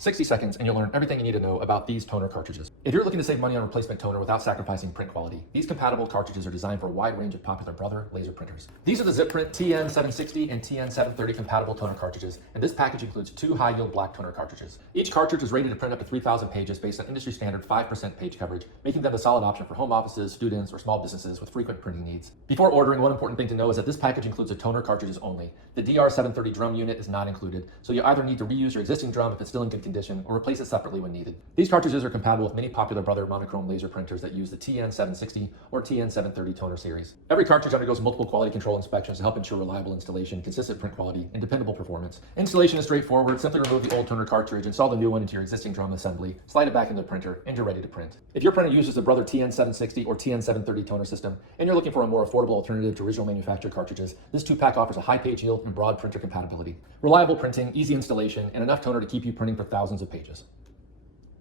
60 seconds and you'll learn everything you need to know about these toner cartridges. If you're looking to save money on replacement toner without sacrificing print quality, these compatible cartridges are designed for a wide range of popular Brother laser printers. These are the ZIPRINT TN760 and TN730 compatible toner cartridges, and this package includes 2 high-yield black toner cartridges. Each cartridge is rated to print up to 3,000 pages based on industry standard 5% page coverage, making them a solid option for home offices, students, or small businesses with frequent printing needs. Before ordering, one important thing to know is that this package includes the toner cartridges only. The DR730 drum unit is not included, so you either need to reuse your existing drum if it's still in good condition, or replace it separately when needed. These cartridges are compatible with many popular Brother monochrome laser printers that use the TN760 or TN730 toner series. Every cartridge undergoes multiple quality control inspections to help ensure reliable installation, consistent print quality, and dependable performance. Installation is straightforward. Simply remove the old toner cartridge, install the new one into your existing drum assembly, slide it back into the printer, and you're ready to print. If your printer uses the Brother TN760 or TN730 toner system, and you're looking for a more affordable alternative to original manufacturer cartridges, this 2-pack offers a high page yield and broad printer compatibility, reliable printing, easy installation, and enough toner to keep you printing for thousands of pages.